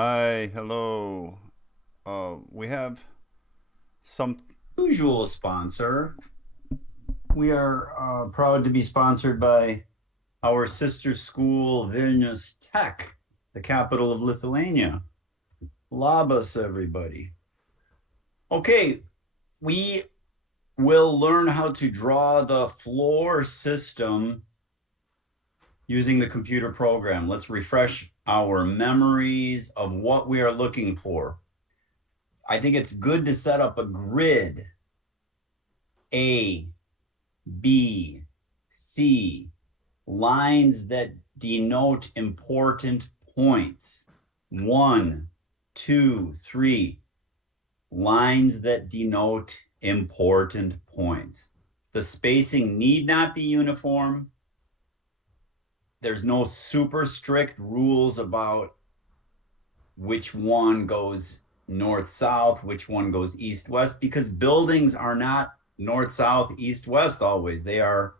Hi, hello. We have some. Usual sponsor. We are proud to be sponsored by our sister school, Vilnius Tech, the capital of Lithuania. Labas, everybody. Okay, we will learn how to draw the floor system using the computer program. Let's refresh our memories of what we are looking for. I think it's good to set up a grid. A, B, C, lines that denote important points. 1, 2, 3, lines that denote important points. The spacing need not be uniform. There's no super strict rules about which one goes north south, which one goes east west, because buildings are not north south, east west always. They are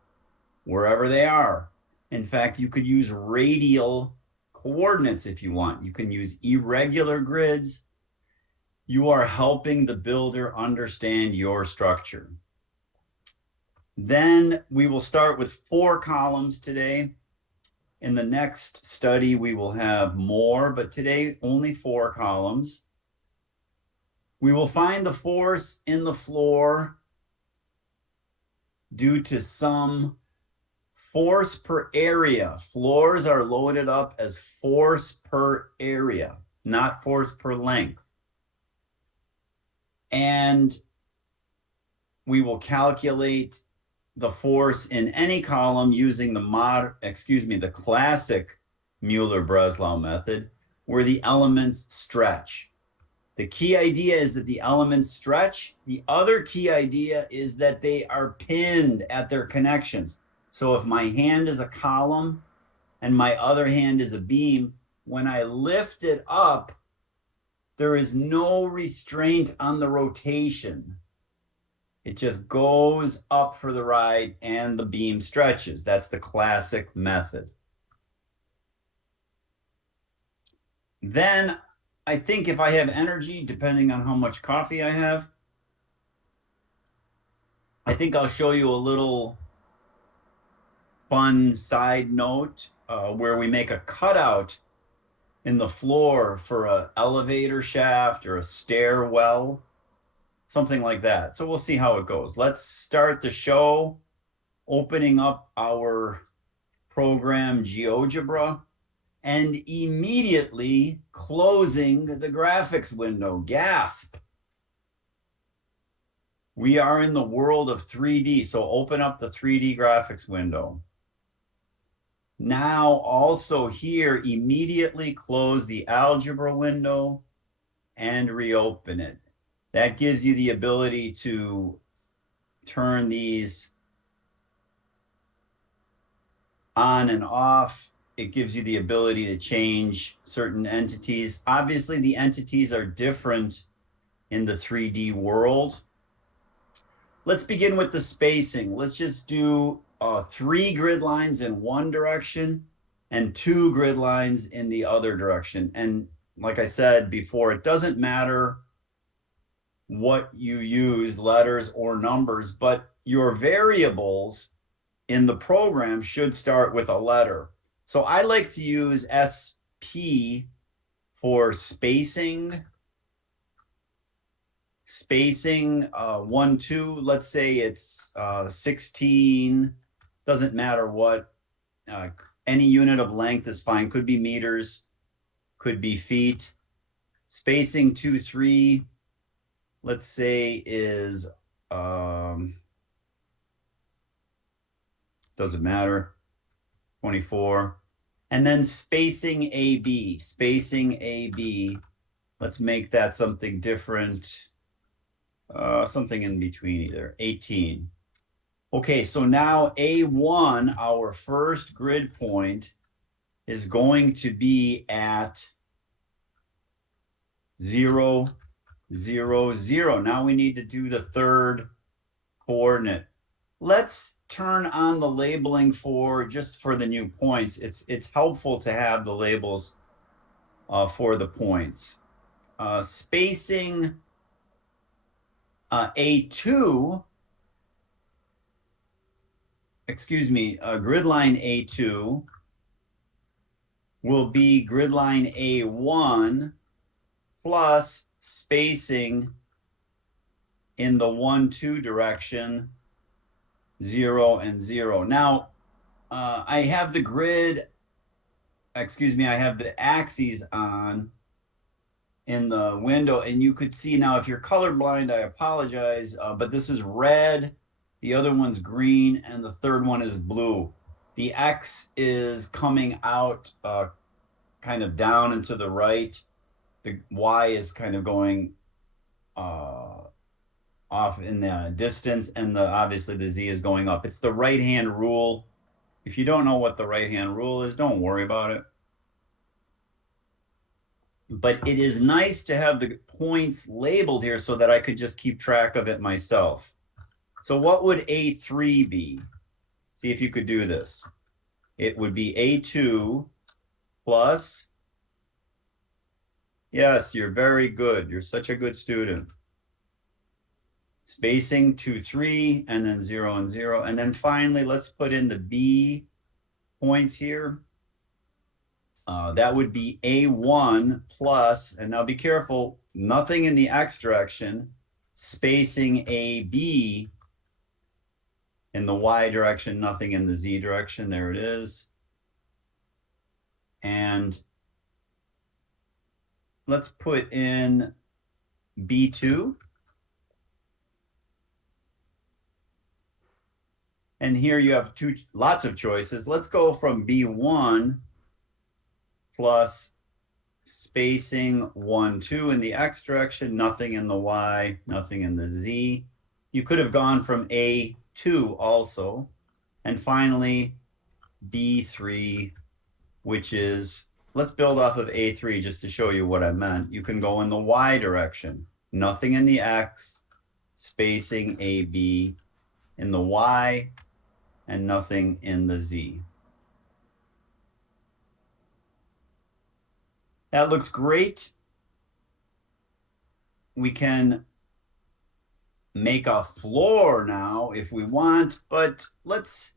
wherever they are. In fact, you could use radial coordinates if you want. You can use irregular grids. You are helping the builder understand your structure. Then we will start with 4 columns today. In the next study, we will have more, but today only 4 columns. We will find the force in the floor due to some force per area. Floors are loaded up as force per area, not force per length. And we will calculate the force in any column using the classic Muller Breslau method, where the elements stretch. The key idea is that the elements stretch. The other key idea is that they are pinned at their connections. So if my hand is a column and my other hand is a beam, when I lift it up, there is no restraint on the rotation. It just goes up for the ride and the beam stretches. That's the classic method. Then I think if I have energy, depending on how much coffee I have, I think I'll show you a little fun side note where we make a cutout in the floor for an elevator shaft or a stairwell, something like that. So we'll see how it goes. Let's start the show opening up our program GeoGebra and immediately closing the graphics window. Gasp. We are in the world of 3D, so open up the 3D graphics window. Now also here, immediately close the algebra window and reopen it. That gives you the ability to turn these on and off. It gives you the ability to change certain entities. Obviously, the entities are different in the 3D world. Let's begin with the spacing. Let's just do 3 grid lines in one direction and 2 grid lines in the other direction. And like I said before, it doesn't matter what you use, letters or numbers, but your variables in the program should start with a letter. So I like to use SP for spacing. Spacing 1, 2, let's say it's 16, doesn't matter what. Any unit of length is fine. Could be meters, could be feet. Spacing 2, 3, let's say is doesn't matter, 24. And then spacing AB, let's make that something different, something in between, either 18. Okay, so now A1, our first grid point, is going to be at 0, 0, 0. Now we need to do the third coordinate. Let's turn on the labeling for just for the new points. It's helpful to have the labels for the points. Spacing A2, grid line A2 will be grid line A1 plus spacing in the 1, 2 direction, 0 and 0. Now, I have the I have the axes on in the window, and you could see now, if you're colorblind, I apologize, but this is red, the other one's green, and the third one is blue. The X is coming out kind of down and to the right. The Y is kind of going off in the distance, and obviously the Z is going up. It's the right-hand rule. If you don't know what the right-hand rule is, don't worry about it. But it is nice to have the points labeled here so that I could just keep track of it myself. So what would A3 be? See if you could do this. It would be A2 plus, yes, you're very good. You're such a good student. Spacing 2, 3, and then 0 and 0. And then finally, let's put in the B points here. That would be A1 plus, and now be careful, nothing in the X direction, spacing AB in the Y direction, nothing in the Z direction. There it is. And let's put in B2. And here you have lots of choices. Let's go from B1 plus spacing 1, 2 in the X direction, nothing in the Y, nothing in the Z. You could have gone from A2 also. And finally, B3, which is, let's build off of A3 just to show you what I meant. You can go in the Y direction, nothing in the X, spacing AB in the Y, and nothing in the Z. That looks great. We can make a floor now if we want, but let's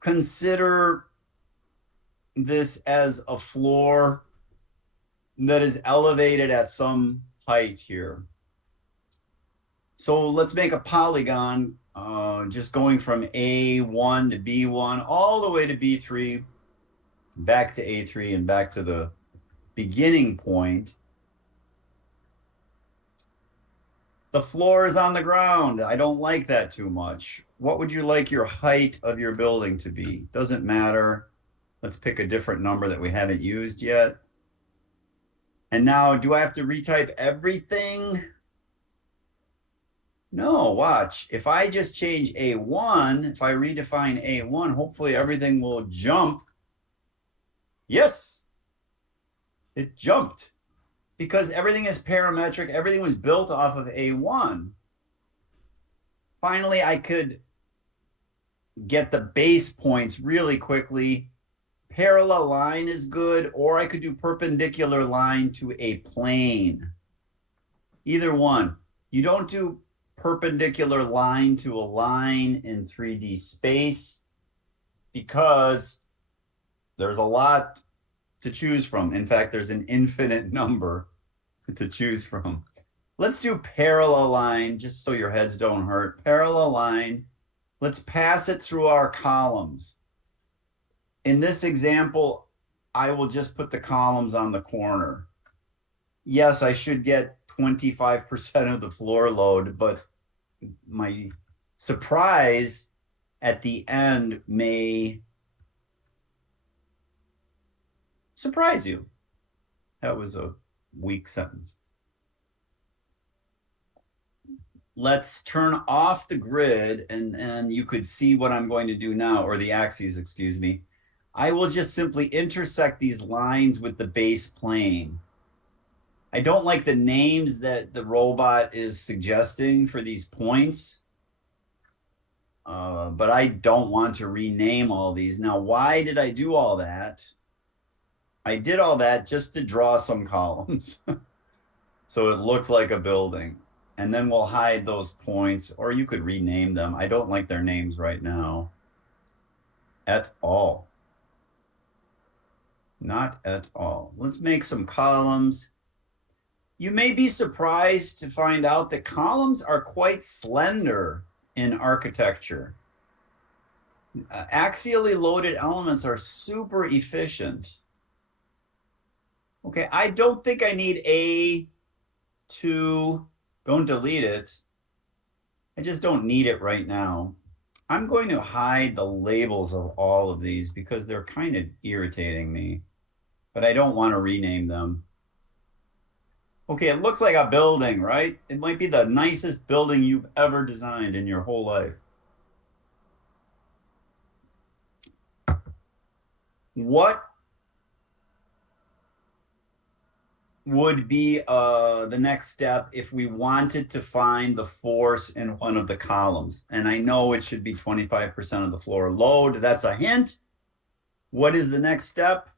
consider this as a floor that is elevated at some height here. So let's make a polygon, just going from A1 to B1 all the way to B3, back to A3 and back to the beginning point. The floor is on the ground. I don't like that too much. What would you like your height of your building to be? Doesn't matter. Let's pick a different number that we haven't used yet. And now, do I have to retype everything? No, watch. If I just change A1, if I redefine A1, hopefully everything will jump. Yes, it jumped because everything is parametric. Everything was built off of A1. Finally, I could get the base points really quickly. Parallel line is good, or I could do perpendicular line to a plane. Either one. You don't do perpendicular line to a line in 3D space because there's a lot to choose from. In fact, there's an infinite number to choose from. Let's do parallel line just so your heads don't hurt. Parallel line. Let's pass it through our columns. In this example, I will just put the columns on the corner. Yes, I should get 25% of the floor load, but my surprise at the end may surprise you. That was a weak sentence. Let's turn off the grid, and you could see what I'm going to do now, or the axes, excuse me. I will just simply intersect these lines with the base plane. I don't like the names that the robot is suggesting for these points, but I don't want to rename all these. Now, why did I do all that? I did all that just to draw some columns. So it looks like a building. And then we'll hide those points, or you could rename them. I don't like their names right now. At all. Not at all. Let's make some columns. You may be surprised to find out that columns are quite slender in architecture. Axially loaded elements are super efficient. Okay, I don't think I need A2. Don't delete it. I just don't need it right now. I'm going to hide the labels of all of these because they're kind of irritating me, but I don't want to rename them. Okay, it looks like a building, right? It might be the nicest building you've ever designed in your whole life. What would be the next step if we wanted to find the force in one of the columns? And I know it should be 25% of the floor load. That's a hint. What is the next step?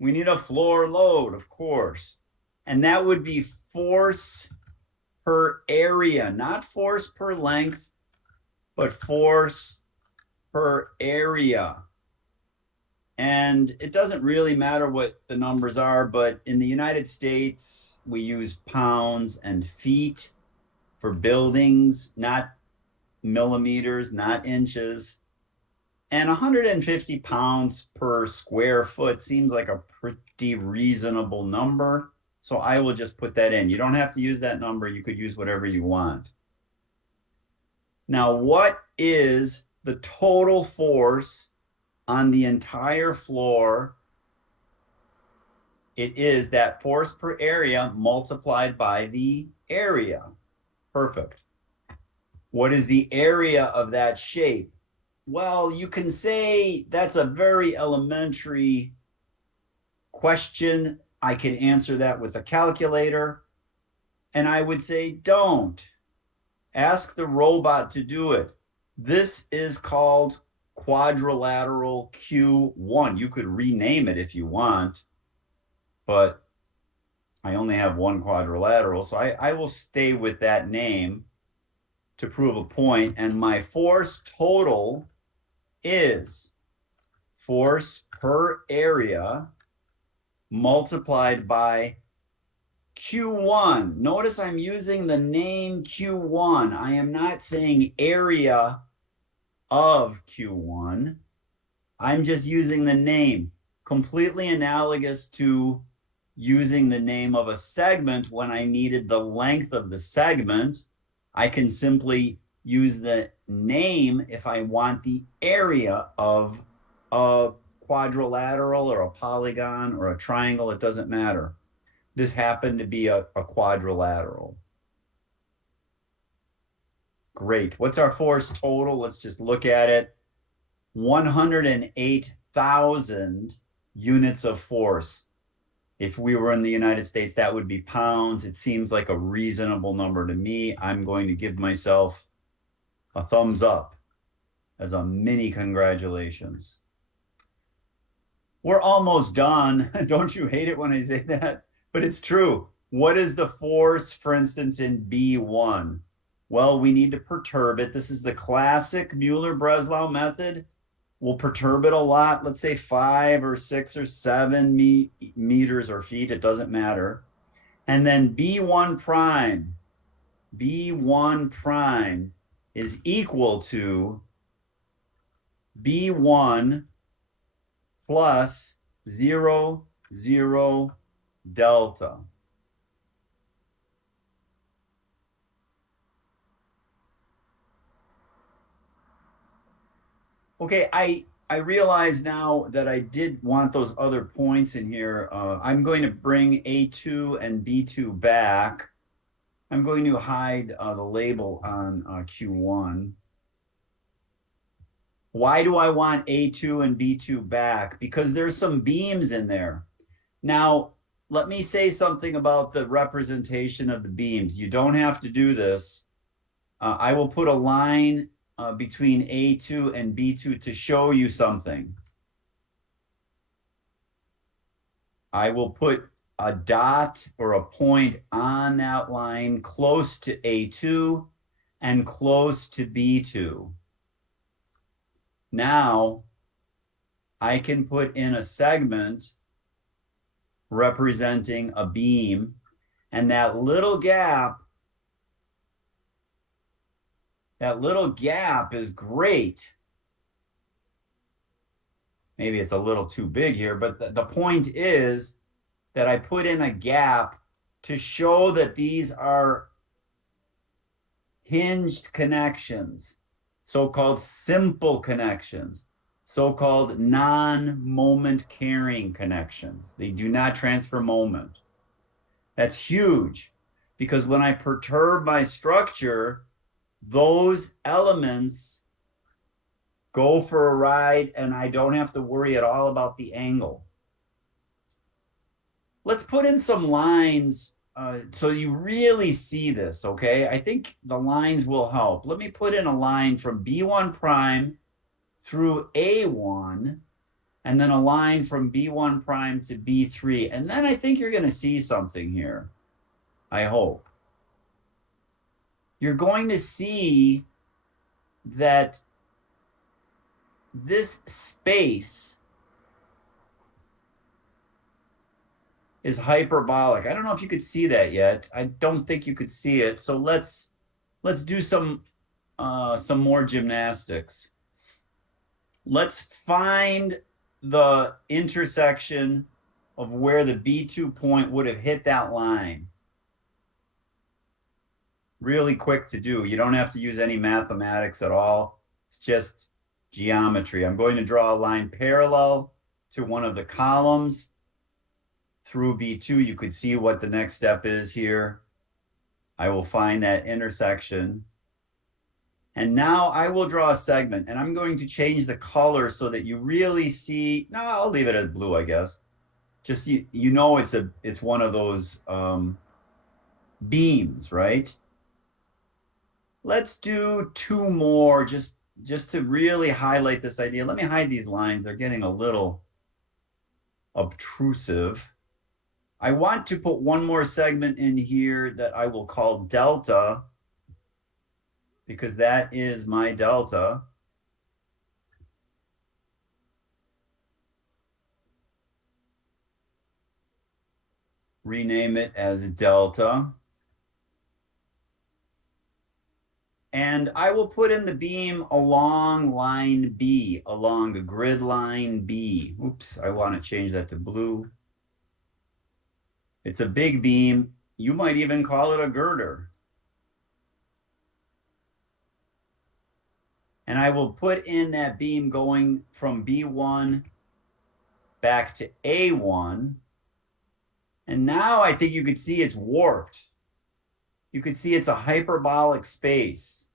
We need a floor load, of course. And that would be force per area, not force per length, but force per area. And it doesn't really matter what the numbers are, but in the United States, we use pounds and feet for buildings, not millimeters, not inches. And 150 pounds per square foot seems like a pretty reasonable number. So I will just put that in. You don't have to use that number. You could use whatever you want. Now, what is the total force on the entire floor? It is that force per area multiplied by the area. Perfect. What is the area of that shape? Well, you can say that's a very elementary question. I could answer that with a calculator. And I would say, don't. Ask the robot to do it. This is called quadrilateral Q1. You could rename it if you want, but I only have one quadrilateral, so I will stay with that name to prove a point. And my force total is force per area multiplied by Q1. Notice I'm using the name Q1. I am not saying area of Q1. I'm just using the name, completely analogous to using the name of a segment when I needed the length of the segment. I can simply use the name if I want the area of a quadrilateral or a polygon or a triangle. It doesn't matter. This happened to be a quadrilateral. Great. What's our force total? Let's just look at it. 108,000 units of force. If we were in the United States, that would be pounds. It seems like a reasonable number to me. I'm going to give myself a thumbs up as a mini congratulations. We're almost done. Don't you hate it when I say that? But it's true. What is the force, for instance, in B1? Well, we need to perturb it. This is the classic Muller Breslau method. We'll perturb it a lot. Let's say 5 or 6 or 7 meters or feet. It doesn't matter. And then B1 prime. B1 prime is equal to B1 plus 0, 0, delta. Okay, I realize now that I did want those other points in here. I'm going to bring A2 and B2 back. I'm going to hide the label on Q1. Why do I want A2 and B2 back? Because there's some beams in there. Now, let me say something about the representation of the beams. You don't have to do this. I will put a line between A2 and B2 to show you something. I will put a dot or a point on that line close to A2 and close to B2. Now I can put in a segment representing a beam, and that little gap is great. Maybe it's a little too big here, but the point is that I put in a gap to show that these are hinged connections, so-called simple connections, so-called non-moment carrying connections. They do not transfer moment. That's huge because when I perturb my structure, those elements go for a ride and I don't have to worry at all about the angle. Let's put in some lines so you really see this, okay? I think the lines will help. Let me put in a line from B1 prime through A1, and then a line from B1 prime to B3. And then I think you're going to see something here, I hope. You're going to see that this space is hyperbolic. I don't know if you could see that yet. I don't think you could see it. So let's do some more gymnastics. Let's find the intersection of where the B2 point would have hit that line. Really quick to do. You don't have to use any mathematics at all. It's just geometry. I'm going to draw a line parallel to one of the columns through B2. You could see what the next step is here. I will find that intersection. And now I will draw a segment, and I'm going to change the color so that you really see. No, I'll leave it as blue, I guess. Just you know it's one of those beams, right? Let's do two more just to really highlight this idea. Let me hide these lines. They're getting a little obtrusive. I want to put one more segment in here that I will call delta, because that is my delta. Rename it as delta. And I will put in the beam along line B, along the grid line B. Oops, I want to change that to blue. It's a big beam. You might even call it a girder. And I will put in that beam going from B1 back to A1. And now I think you could see it's warped. You could see it's a hyperbolic space.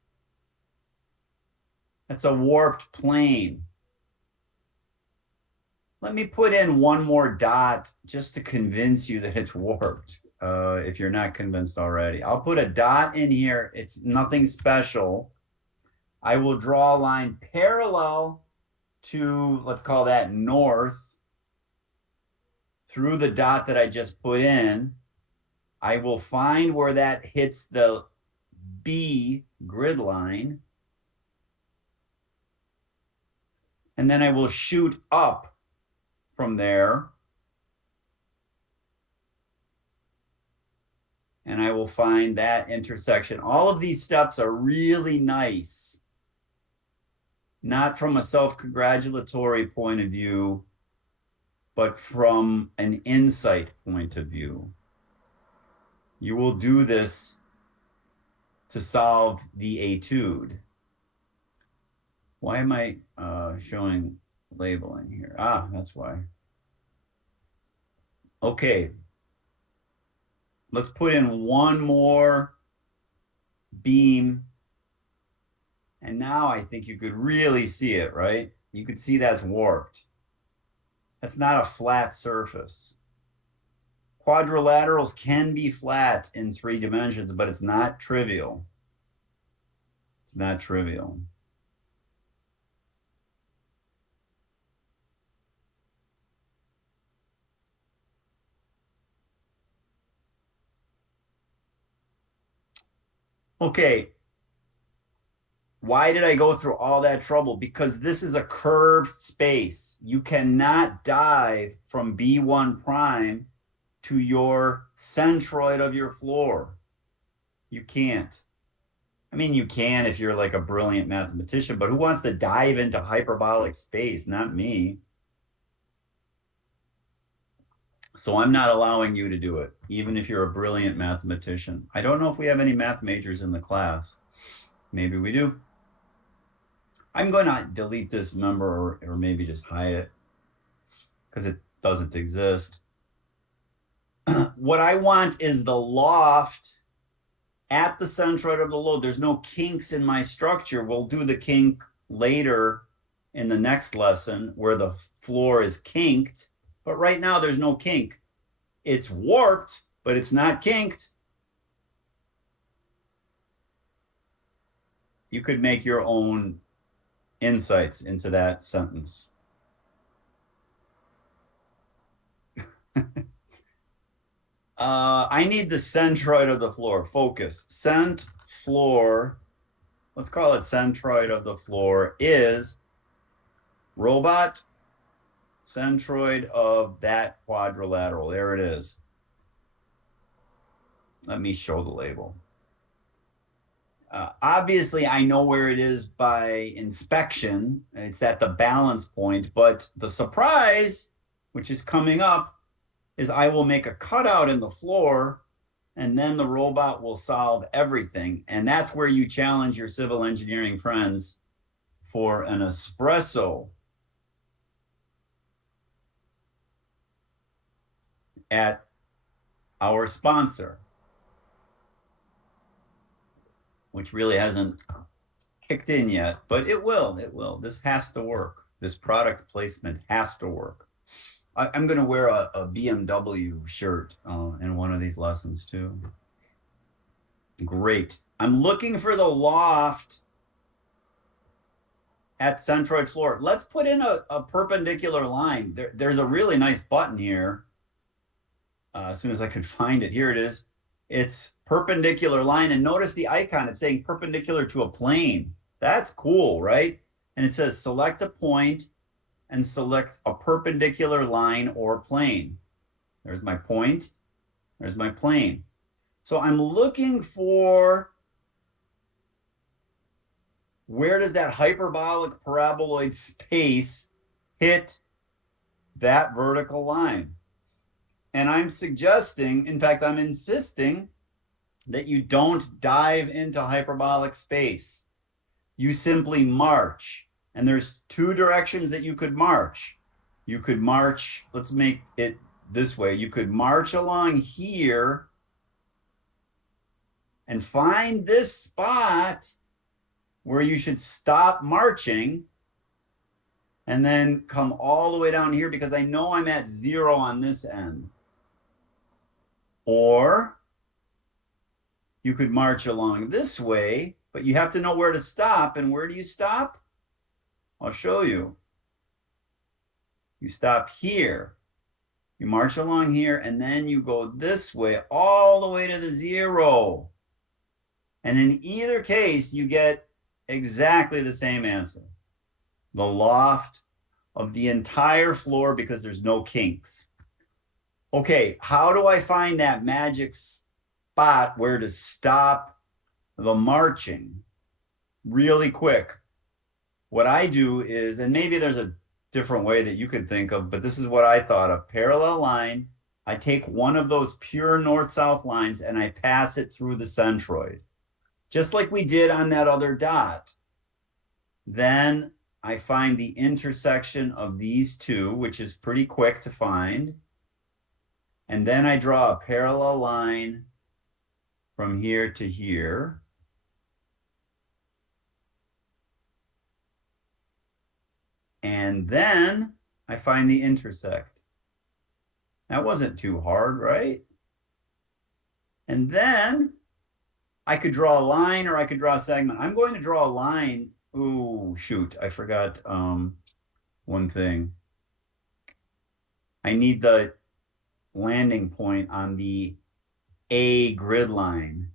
That's a warped plane. Let me put in one more dot just to convince you that it's warped, if you're not convinced already. I'll put a dot in here. It's nothing special. I will draw a line parallel to, let's call that north, through the dot that I just put in. I will find where that hits the B grid line. And then I will shoot up from there. And I will find that intersection. All of these steps are really nice. Not from a self-congratulatory point of view, but from an insight point of view. You will do this to solve the etude. Why am I showing labeling here? Ah, that's why. Okay. Let's put in one more beam. And now I think you could really see it, right? You could see that's warped. That's not a flat surface. Quadrilaterals can be flat in 3 dimensions, but it's not trivial. It's not trivial. Okay, why did I go through all that trouble? Because this is a curved space. You cannot dive from B1 prime to your centroid of your floor. You can't. I mean, you can if you're like a brilliant mathematician, but who wants to dive into hyperbolic space? Not me. So I'm not allowing you to do it, even if you're a brilliant mathematician. I don't know if we have any math majors in the class. Maybe we do. I'm going to delete this number or maybe just hide it because it doesn't exist. What I want is the loft at the centroid of the load. There's no kinks in my structure. We'll do the kink later in the next lesson where the floor is kinked. But right now, there's no kink. It's warped, but it's not kinked. You could make your own insights into that sentence. I need the centroid of the floor. Focus. Cent floor, let's call it centroid of the floor, is robot centroid of that quadrilateral. There it is. Let me show the label. Obviously, I know where it is by inspection. It's at the balance point, but the surprise, which is coming up, is I will make a cutout in the floor and then the robot will solve everything. And that's where you challenge your civil engineering friends for an espresso at our sponsor, which really hasn't kicked in yet, but it will. It will. This has to work. This product placement has to work. I'm going to wear a BMW shirt in one of these lessons too. Great. I'm looking for the loft at centroid floor. Let's put in a perpendicular line. There's a really nice button here. As soon as I could find it, here it is. It's perpendicular line. And notice the icon, it's saying perpendicular to a plane. That's cool, right? And it says select a point and select a perpendicular line or plane. There's my point. There's my plane. So I'm looking for where does that hyperbolic paraboloid space hit that vertical line? And I'm suggesting, in fact, I'm insisting that you don't dive into hyperbolic space. You simply march. And there's two directions that you could march. You could march, let's make it this way. You could march along here and find this spot where you should stop marching and then come all the way down here because I know I'm at 0 on this end. Or you could march along this way, but you have to know where to stop. And where do you stop? I'll show you. You stop here. You march along here, and then you go this way all the way to the 0. And in either case, you get exactly the same answer. The loft of the entire floor because there's no kinks. Okay, how do I find that magic spot where to stop the marching? Really quick. What I do is, and maybe there's a different way that you could think of, but this is what I thought of. Parallel line. I take one of those pure north-south lines and I pass it through the centroid, just like we did on that other dot. Then I find the intersection of these two, which is pretty quick to find. And then I draw a parallel line from here to here. And then I find the intersect. That wasn't too hard, right? And then I could draw a line or I could draw a segment. I'm going to draw a line. Ooh, shoot, I forgot one thing. I need the landing point on the A grid line.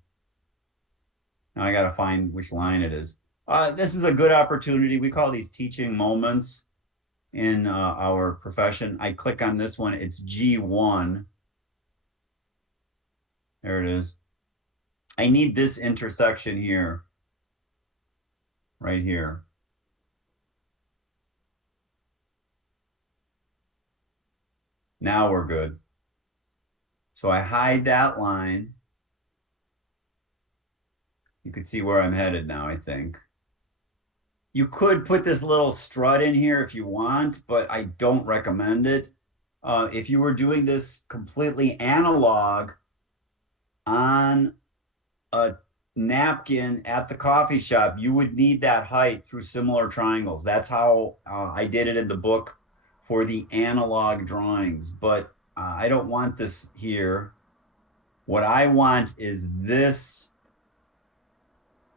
Now I got to find which line it is. This is a good opportunity. We call these teaching moments in our profession. I click on this one. It's G1. There it is. I need this intersection here, right here. Now we're good. So I hide that line. You can see where I'm headed now, I think. You could put this little strut in here if you want, but I don't recommend it. If you were doing this completely analog on a napkin at the coffee shop, you would need that height through similar triangles. That's how I did it in the book for the analog drawings, but I don't want this here. What I want is this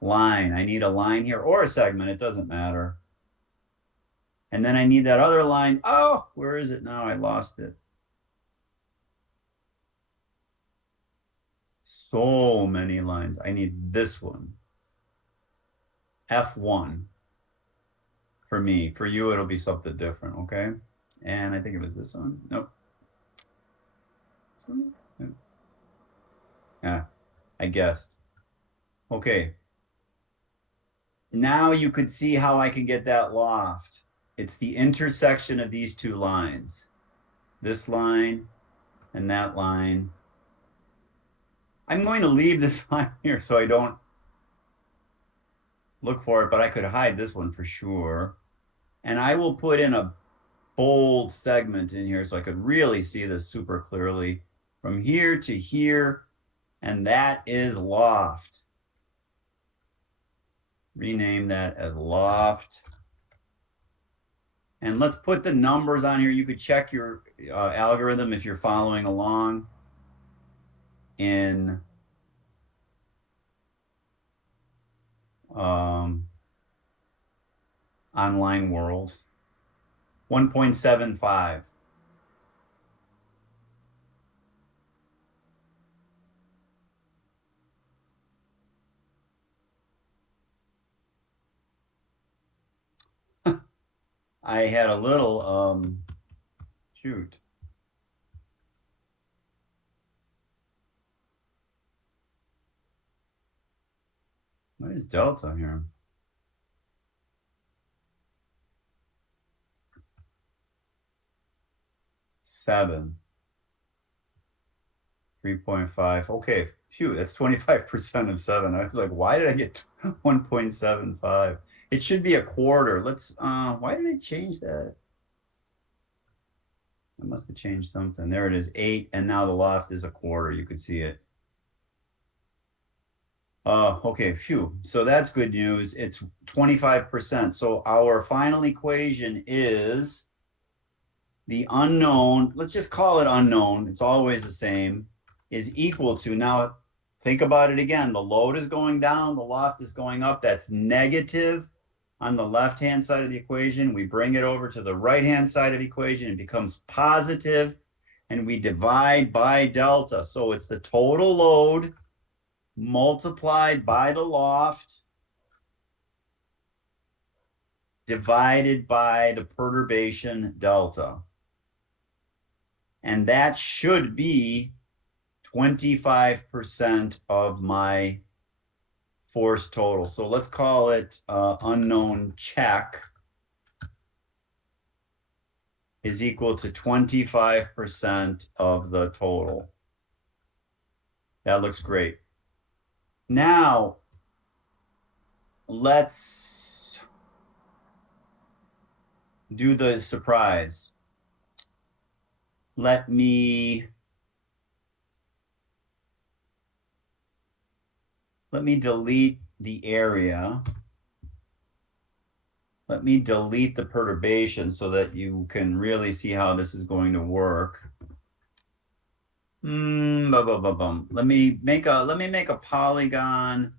line. I need a line here or a segment. It doesn't matter. And then I need that other line. Oh, where is it now? I lost it. So many lines. I need this one. F1 for me. For you, it'll be something different, okay? And I think it was this one. Nope. Yeah, I guessed. Okay. Now you could see how I can get that loft. It's the intersection of these two lines. This line and that line. I'm going to leave this line here so I don't look for it, but I could hide this one for sure. And I will put in a bold segment in here so I could really see this super clearly from here to here. And that is loft. Rename that as loft. And let's put the numbers on here. You could check your algorithm if you're following along in online world. 1.75. I had a little shoot. What is delta here? Seven. 3.5. Okay, phew, that's 25% of 7. I was like, why did I get 1.75? It should be a quarter. Let's why did I change that? I must have changed something. There it is, 8, and now the loft is a quarter. You could see it. Okay, phew. So that's good news. It's 25%. So our final equation is the unknown, let's just call it unknown. It's always the same, is equal to, now think about it again. The load is going down, the loft is going up. That's negative on the left-hand side of the equation. We bring it over to the right-hand side of the equation. It becomes positive, and we divide by delta. So it's the total load multiplied by the loft divided by the perturbation delta. And that should be 25% of my force total. So let's call it unknown check is equal to 25% of the total. That looks great. Now, let's do the surprise. Let me delete the area. Let me delete the perturbation so that you can really see how this is going to work. Let me make a polygon.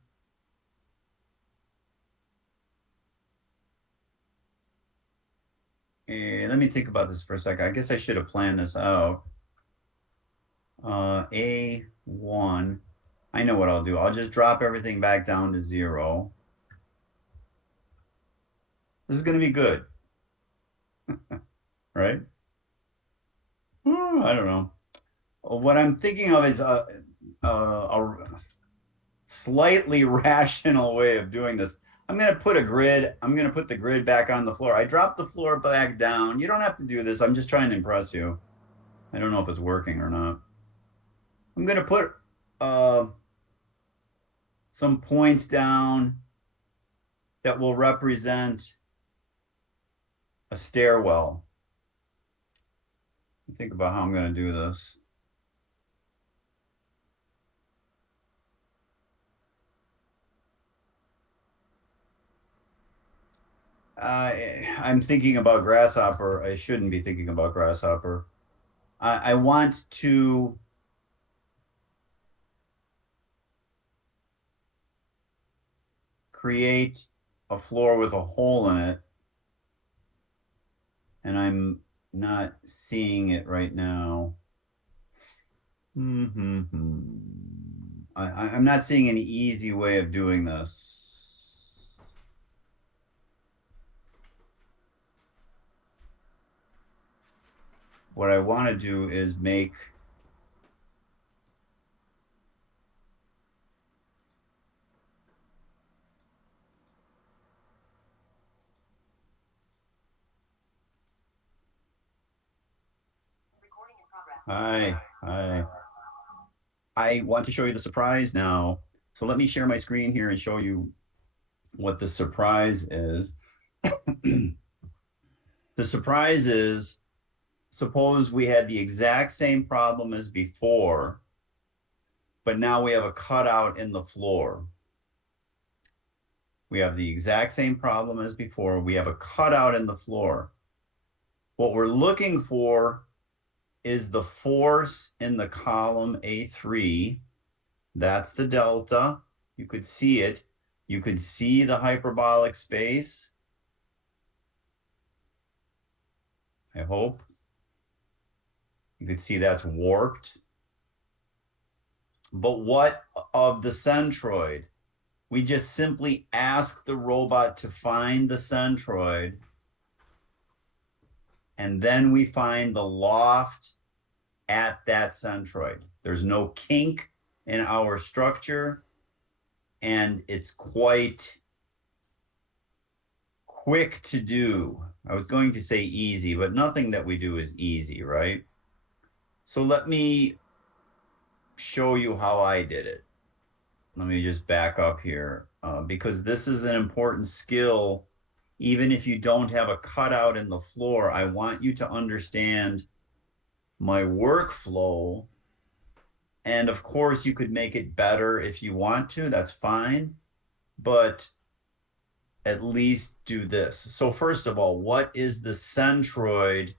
Let me think about this for a second. I guess I should have planned this out. A1. I know what I'll do. I'll just drop everything back down to 0. This is going to be good, right? I don't know. What I'm thinking of is a slightly rational way of doing this. I'm going to put a grid. I'm going to put the grid back on the floor. I dropped the floor back down. You don't have to do this. I'm just trying to impress you. I don't know if it's working or not. I'm going to put some points down that will represent a stairwell. Think about how I'm going to do this. I'm thinking about grasshopper. I shouldn't be thinking about grasshopper. I want to create a floor with a hole in it, and I'm not seeing it right now. I'm not seeing any easy way of doing this. What I want to do is make Hi. I want to show you the surprise now. So let me share my screen here and show you what the surprise is. The surprise is, suppose we had the exact same problem as before, but now we have a cutout in the floor. We have the exact same problem as before. We have a cutout in the floor. What we're looking for is the force in the column A3. That's the delta. You could see it. You could see the hyperbolic space. I hope. You could see that's warped. But what of the centroid? We just simply ask the robot to find the centroid, and then we find the loft at that centroid. There's no kink in our structure, and it's quite quick to do. I was going to say easy, but nothing that we do is easy, right? So let me show you how I did it. Let me just back up here because this is an important skill. Even if you don't have a cutout in the floor, I want you to understand my workflow. And of course, you could make it better if you want to, that's fine. But at least do this. So first of all, what is the centroid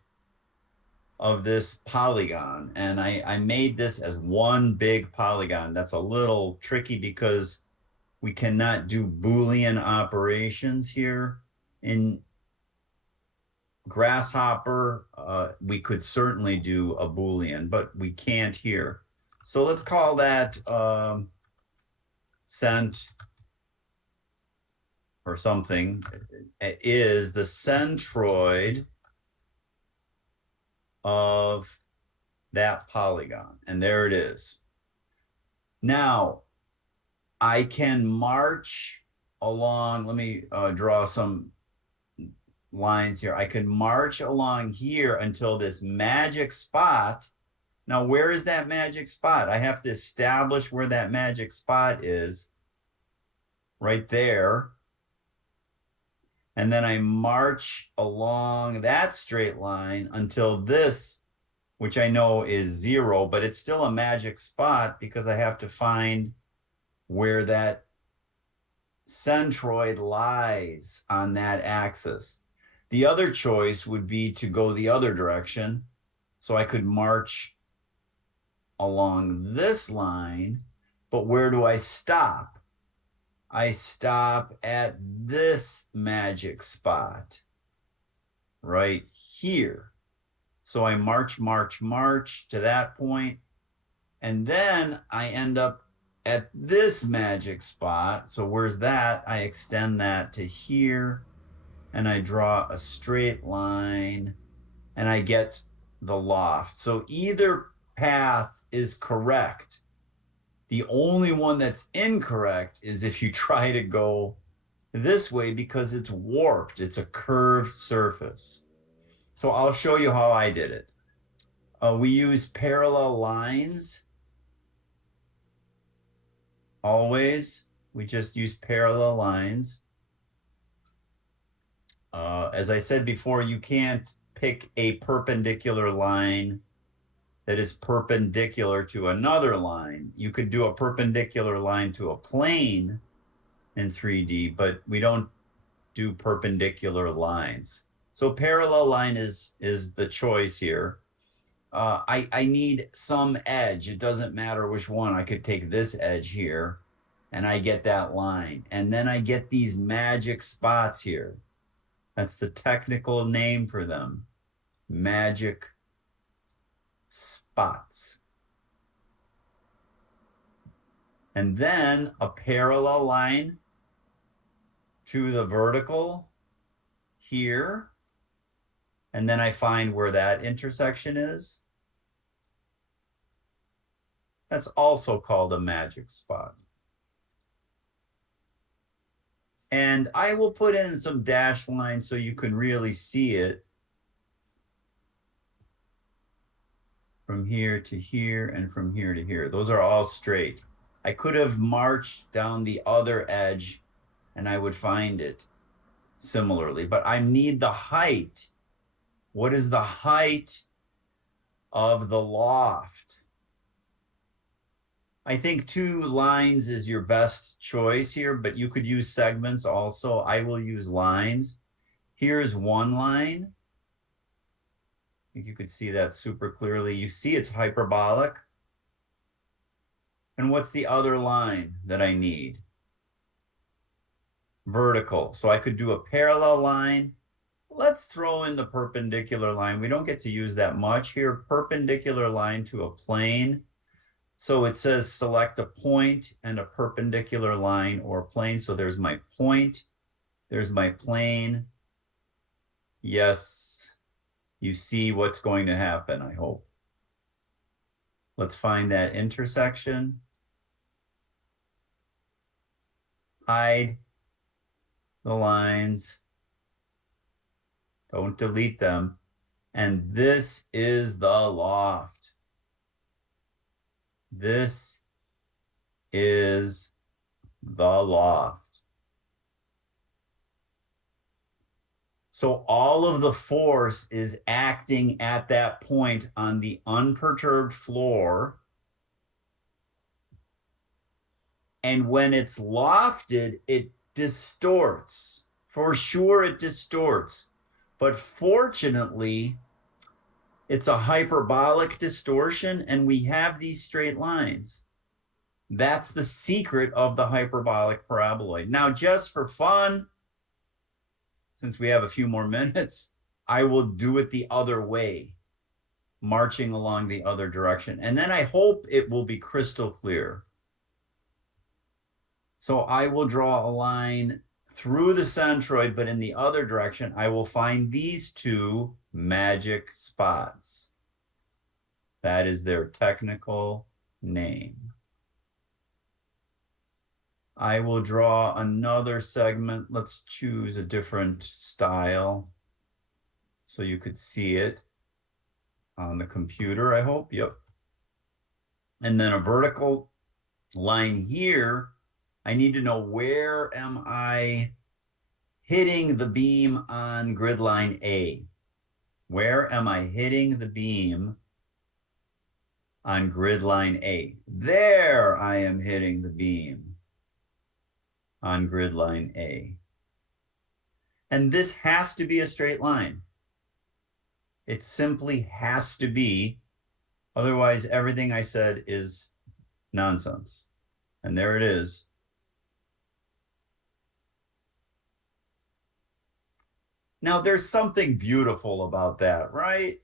of this polygon? And I made this as one big polygon. That's a little tricky because we cannot do Boolean operations here. In Grasshopper, we could certainly do a Boolean, but we can't here. So let's call that cent or something is the centroid of that polygon. And there it is. Now, I can march along. Let me draw some lines here. I could march along here until this magic spot. Now, where is that magic spot? I have to establish where that magic spot is. Right there. And then I march along that straight line until this, which I know is 0, but it's still a magic spot because I have to find where that centroid lies on that axis. The other choice would be to go the other direction. So I could march along this line, but where do I stop? I stop at this magic spot right here. So I march to that point, and then I end up at this magic spot, so where's that? I extend that to here and I draw a straight line and I get the loft. So either path is correct. The only one that's incorrect is if you try to go this way because it's warped. It's a curved surface. So I'll show you how I did it. We use parallel lines. Always, we just use parallel lines. As I said before, you can't pick a perpendicular line that is perpendicular to another line. You could do a perpendicular line to a plane in 3D, but we don't do perpendicular lines. So parallel line is the choice here. I need some edge. It doesn't matter which one. I could take this edge here and I get that line. And then I get these magic spots here. That's the technical name for them. Magic spots. And then a parallel line to the vertical here. And then I find where that intersection is. That's also called a magic spot. And I will put in some dashed lines so you can really see it. From here to here and from here to here. Those are all straight. I could have marched down the other edge and I would find it similarly, but I need the height. What is the height of the loft? I think 2 lines is your best choice here, but you could use segments also. I will use lines. Here's 1 line. I think you could see that super clearly. You see it's hyperbolic. And what's the other line that I need? Vertical. So I could do a parallel line. Let's throw in the perpendicular line. We don't get to use that much here. Perpendicular line to a plane. So it says select a point and a perpendicular line or plane. So there's my point. There's my plane. Yes, you see what's going to happen, I hope. Let's find that intersection. Hide the lines. Don't delete them. And this is the loft. This is the loft. So all of the force is acting at that point on the unperturbed floor. And when it's lofted, it distorts. For sure, it distorts. But fortunately, it's a hyperbolic distortion, and we have these straight lines. That's the secret of the hyperbolic paraboloid. Now, just for fun, since we have a few more minutes, I will do it the other way, marching along the other direction. And then I hope it will be crystal clear. So I will draw a line through the centroid, but in the other direction, I will find these 2 magic spots. That is their technical name. I will draw another segment. Let's choose a different style so you could see it on the computer, I hope. Yep. And then a vertical line here. I need to know, where am I hitting the beam on grid line A? Where am I hitting the beam on grid line A? There I am hitting the beam on grid line A. And this has to be a straight line. It simply has to be. Otherwise, everything I said is nonsense. And there it is. Now, there's something beautiful about that, right?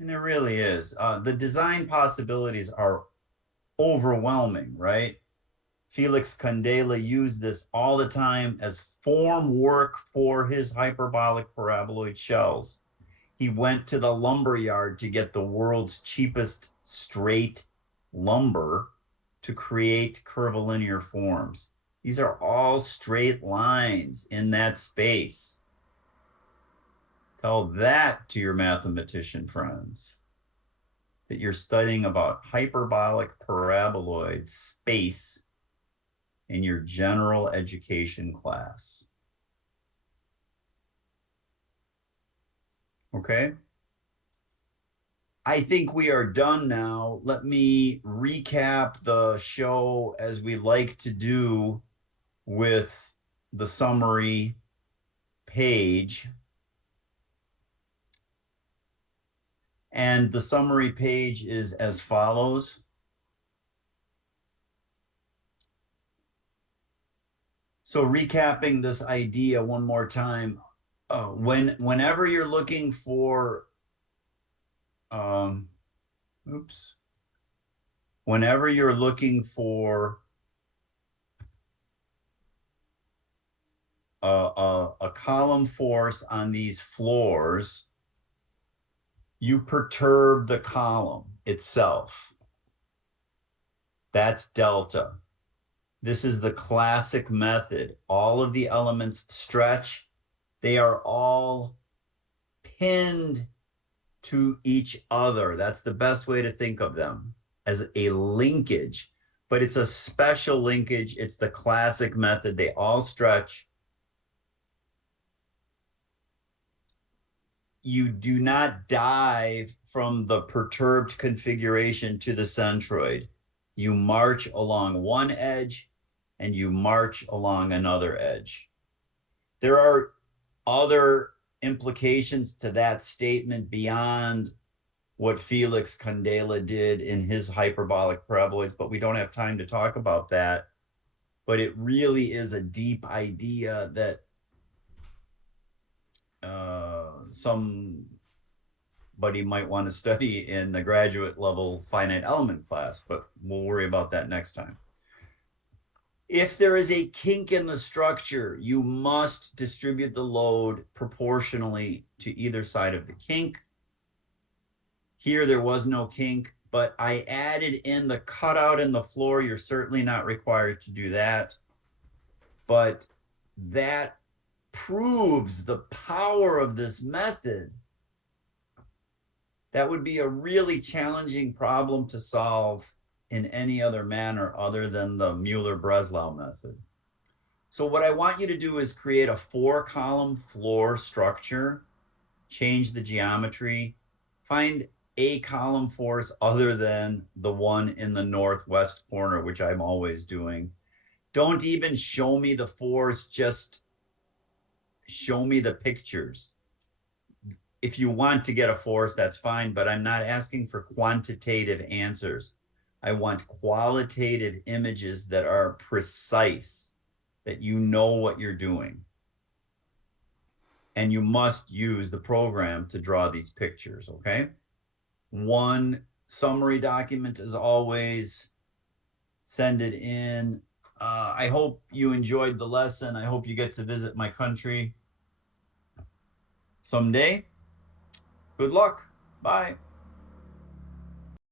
And there really is. The design possibilities are overwhelming, right? Felix Candela used this all the time as form work for his hyperbolic paraboloid shells. He went to the lumber yard to get the world's cheapest straight lumber to create curvilinear forms. These are all straight lines in that space. Tell that to your mathematician friends, that you're studying about hyperbolic paraboloid space in your general education class. Okay? I think we are done now. Let me recap the show as we like to do with the summary page. And the summary page is as follows. So recapping this idea one more time, whenever you're looking for, whenever you're looking for a column force on these floors, you perturb the column itself. That's delta. This is the classic method. All of the elements stretch. They are all pinned to each other. That's the best way to think of them, as a linkage. But it's a special linkage. It's the classic method. They all stretch. You do not dive from the perturbed configuration to the centroid. You march along one edge and you march along another edge. There are other implications to that statement beyond what Felix Candela did in his hyperbolic paraboloids, but we don't have time to talk about that. But it really is a deep idea that somebody might want to study in the graduate level finite element class, but we'll worry about that next time. If there is a kink in the structure, you must distribute the load proportionally to either side of the kink. Here, there was no kink, but I added in the cutout in the floor. You're certainly not required to do that. But that proves the power of this method. That would be a really challenging problem to solve in any other manner other than the Muller Breslau method. So what I want you to do is create a 4-column floor structure, change the geometry, find a column force other than the one in the northwest corner, which I'm always doing. Don't even show me the force, just show me the pictures. If you want to get a force, that's fine, but I'm not asking for quantitative answers. I want qualitative images that are precise, that you know what you're doing. And you must use the program to draw these pictures, okay? One summary document as always. Send it in. I hope you enjoyed the lesson. I hope you get to visit my country someday. Good luck. Bye.